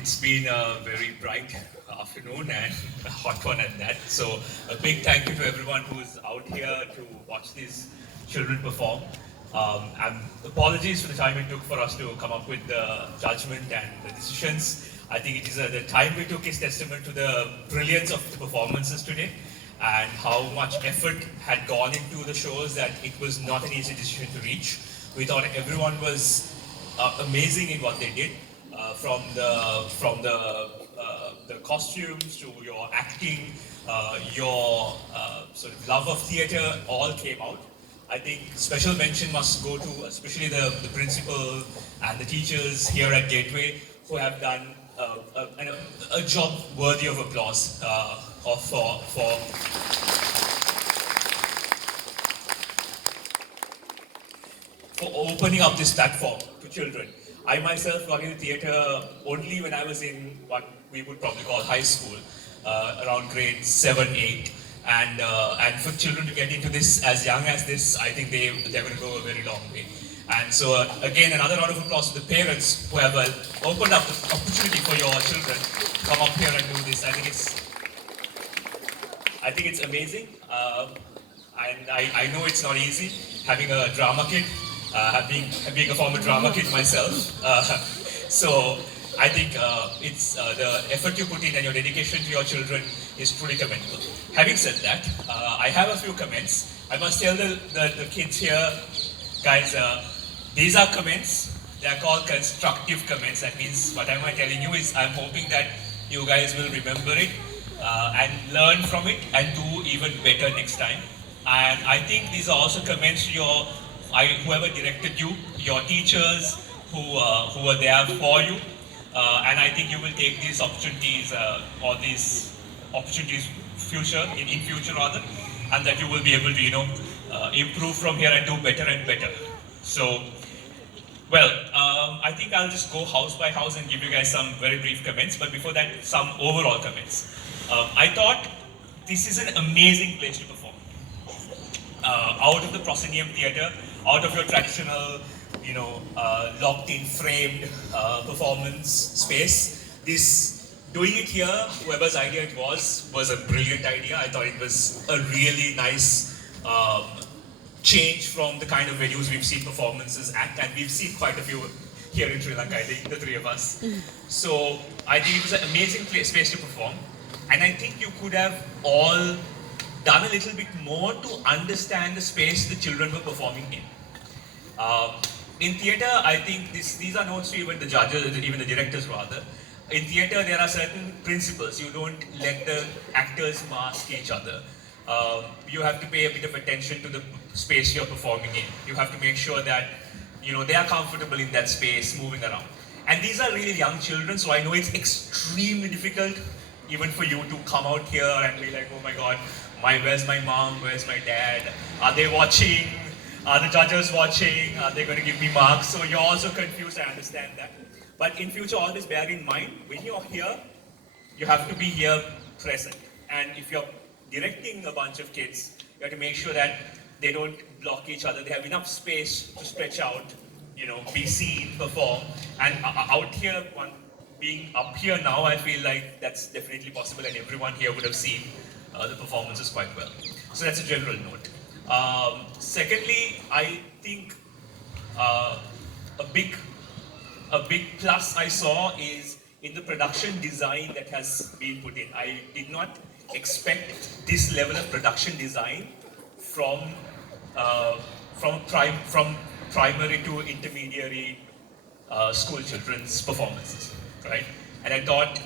It's been a very bright afternoon and a hot one at that. So a big thank you to everyone who's out here to watch these children perform. And apologies for the time it took for us to come up with the judgment and the decisions. I think it is the time we took is testament to the brilliance of the performances today and how much effort had gone into the shows that it was not an easy decision to reach. We thought everyone was amazing in what they did. From the costumes to your acting, your sort of love of theatre, all came out. I think special mention must go to especially the principal and the teachers here at Gateway who have done a job worthy of applause for opening up this platform to children. I myself got into theatre only when I was in what we would probably call high school, around grade 7, 8. And for children to get into this as young as this, I think they're going to go a very long way. And so again, another round of applause to the parents who have opened up the opportunity for your children to come up here and do this. I think it's amazing. And I know it's not easy having a drama kid. Being a former drama kid myself, so I think it's the effort you put in and your dedication to your children is truly commendable. Having said that, I have a few comments. I must tell the kids here, guys, these are comments. They are called constructive comments. That means what am I telling you is I'm hoping that you guys will remember it and learn from it and do even better next time. And I think these are also comments to your whoever directed you, your teachers who were there for you, and I think you will take these opportunities in future rather, and that you will be able to improve from here and do better and better. So, well, I think I'll just go house by house and give you guys some very brief comments. But before that, some overall comments. I thought this is an amazing place to perform. Out of the proscenium theatre, out of your traditional, locked-in, framed performance space. Doing it here, whoever's idea it was a brilliant idea. I thought it was a really nice change from the kind of venues we've seen performances at, and we've seen quite a few here in Sri Lanka, I think, the three of us. So I think it was an amazing space to perform, and I think you could have all done a little bit more to understand the space the children were performing in. In theatre, I think these are notes to even the judges, even the directors rather. In theatre, there are certain principles. You don't let the actors mask each other. You have to pay a bit of attention to the space you're performing in. You have to make sure that they are comfortable in that space, moving around. And these are really young children, so I know it's extremely difficult even for you to come out here and be like, oh my God, where's my mom, where's my dad? Are they watching? Are the judges watching? Are they going to give me marks? So you're also confused, I understand that. But in future, always bear in mind, when you're here, you have to be here present. And if you're directing a bunch of kids, you have to make sure that they don't block each other. They have enough space to stretch out, be seen, perform. And out here, being up here now, I feel like that's definitely possible, and everyone here would have seen the performances quite well. So that's a general note. Secondly, I think a big plus I saw is in the production design that has been put in. I did not expect this level of production design from primary to intermediary school children's performances, right? And I thought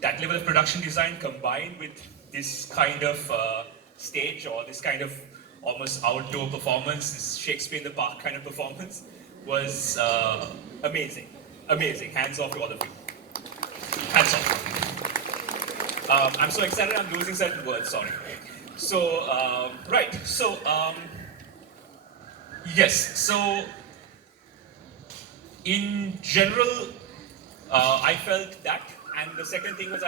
that level of production design combined with this kind of stage or this kind of almost outdoor performance, this Shakespeare in the Park kind of performance was amazing. Amazing. Hands off to all of you. Hands off. I'm so excited I'm losing certain words, sorry. So, right. So, yes. So, in general, I felt that. And the second thing was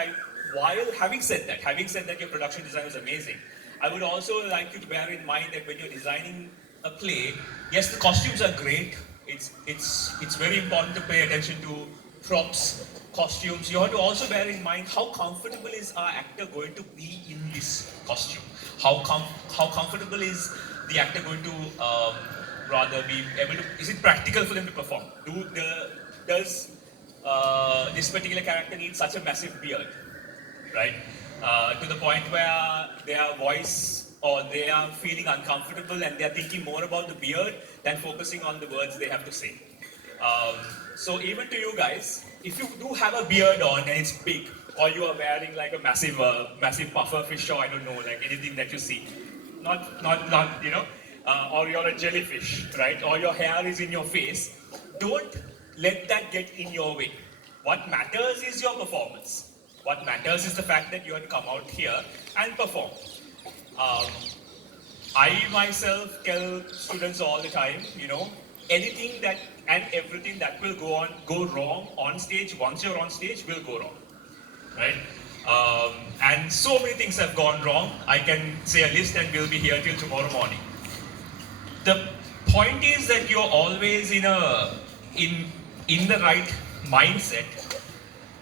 while having said that your production design was amazing, I would also like you to bear in mind that when you're designing a play, yes, the costumes are great. It's very important to pay attention to props, costumes, you have to also bear in mind how comfortable is our actor going to be in this costume. How comfortable is the actor going to rather be able to, is it practical for them to perform? Does this particular character need such a massive beard, right? To the point where their voice or they are feeling uncomfortable and they are thinking more about the beard than focusing on the words they have to say. So even to you guys, if you do have a beard on and it's big, or you are wearing like a massive puffer fish, or I don't know, like anything that you see, not you know, or you're a jellyfish, right? Or your hair is in your face. Don't let that get in your way. What matters is your performance. What matters is the fact that you have to come out here and perform. I myself tell students all the time, you know, anything that and everything that will go wrong on stage, once you're on stage, will go wrong, right? And so many things have gone wrong. I can say a list and we'll be here till tomorrow morning. The point is that you're always in the right mindset,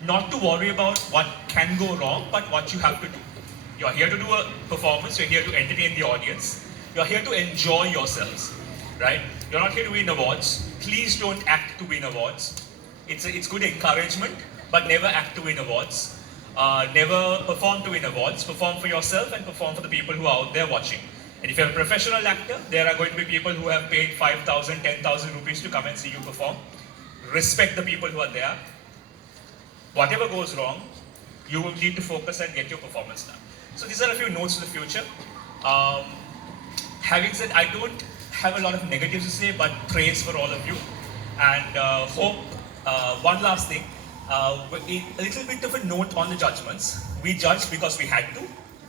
not to worry about what can go wrong, but what you have to do. You're here to do a performance, you're here to entertain the audience, you're here to enjoy yourselves, right? You're not here to win awards. Please don't act to win awards. It's good encouragement, but never act to win awards. Never perform to win awards. Perform for yourself and perform for the people who are out there watching. And if you're a professional actor, there are going to be people who have paid 5,000, 10,000 rupees to come and see you perform. Respect the people who are there. Whatever goes wrong, you will need to focus and get your performance done. So these are a few notes to the future. Having said, I don't have a lot of negatives to say, but praise for all of you. And hope, one last thing, a little bit of a note on the judgments. We judged because we had to,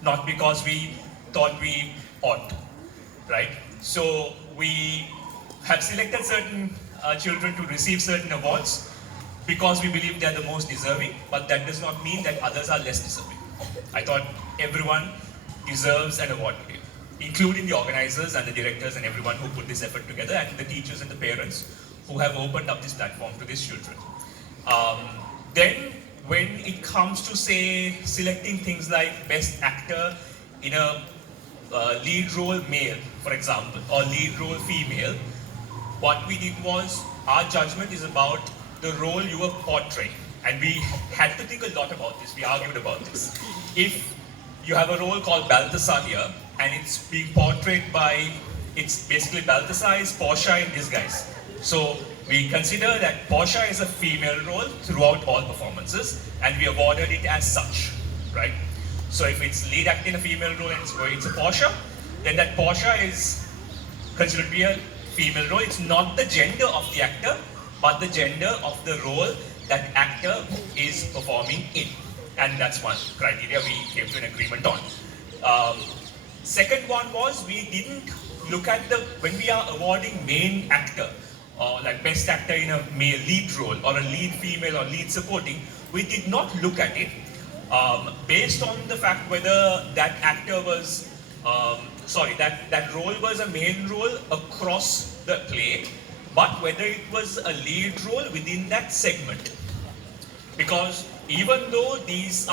not because we thought we ought, right? So we have selected certain children to receive certain awards because we believe they are the most deserving, but that does not mean that others are less deserving. I thought everyone deserves an award today, including the organizers and the directors and everyone who put this effort together, and the teachers and the parents who have opened up this platform to these children. Then when it comes to, say, selecting things like best actor in a lead role male, for example, or lead role female, what we did was, our judgment is about the role you were portraying. And we had to think a lot about this, we argued about this. If you have a role called Balthasar here, and it's being portrayed by, it's basically Balthasar is Portia in disguise. So we consider that Portia is a female role throughout all performances, and we awarded it as such, right? So if it's lead actor in a female role and it's a Portia, then that Portia is considered to be a female role. It's not the gender of the actor, but the gender of the role that actor is performing in. And that's one criteria we came to an agreement on. Second one was, we didn't look at when we are awarding main actor, or like best actor in a male lead role, or a lead female or lead supporting, we did not look at it based on the fact whether that actor was, that role was a main role across the play, but whether it was a lead role within that segment. Because even though this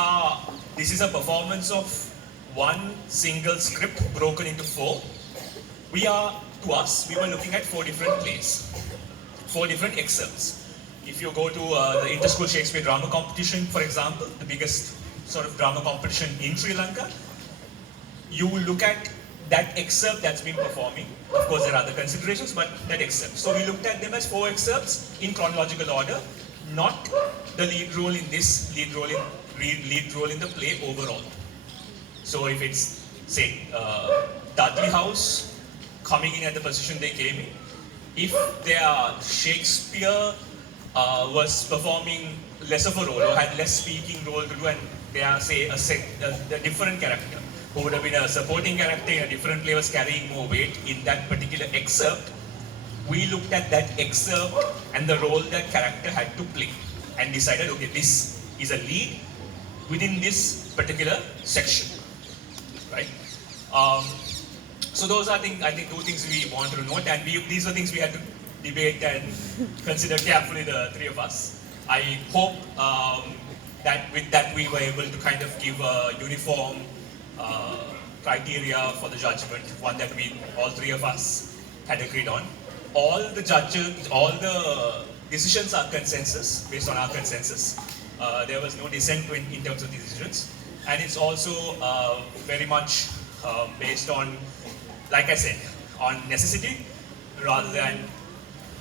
is a performance of one single script broken into 4, we were looking at 4 different plays, 4 different excerpts. If you go to the Inter-School Shakespeare Drama Competition, for example, the biggest sort of drama competition in Sri Lanka, you will look at that excerpt that's been performing. Of course, there are other considerations, but that excerpt. So we looked at them as 4 excerpts in chronological order, not the lead role in this, lead role in the play overall. So if it's, say, Dudley House coming in at the position they came in, if their Shakespeare was performing less of a role or had less speaking role to do, and they are, say, a different character who would have been a supporting character in a different play was carrying more weight in that particular excerpt, we looked at that excerpt and the role that character had to play and decided, okay, this is a lead within this particular section, right? So those are, I think, 2 things we wanted to note, and these are things we had to debate and consider carefully, the 3 of us. I hope that with that we were able to kind of give a uniform criteria for the judgment, one that we, all three of us, had agreed on. All the judges, all the decisions are consensus, based on our consensus. There was no dissent in terms of the decisions. And it's also very much based on, like I said, on necessity rather than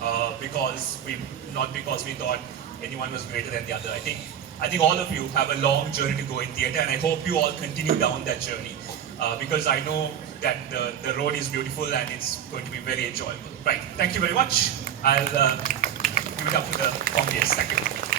not because we thought anyone was greater than the other. I think all of you have a long journey to go in theatre, and I hope you all continue down that journey because I know that the road is beautiful and it's going to be very enjoyable. Right, thank you very much. I'll give it up to the comedians. Thank you.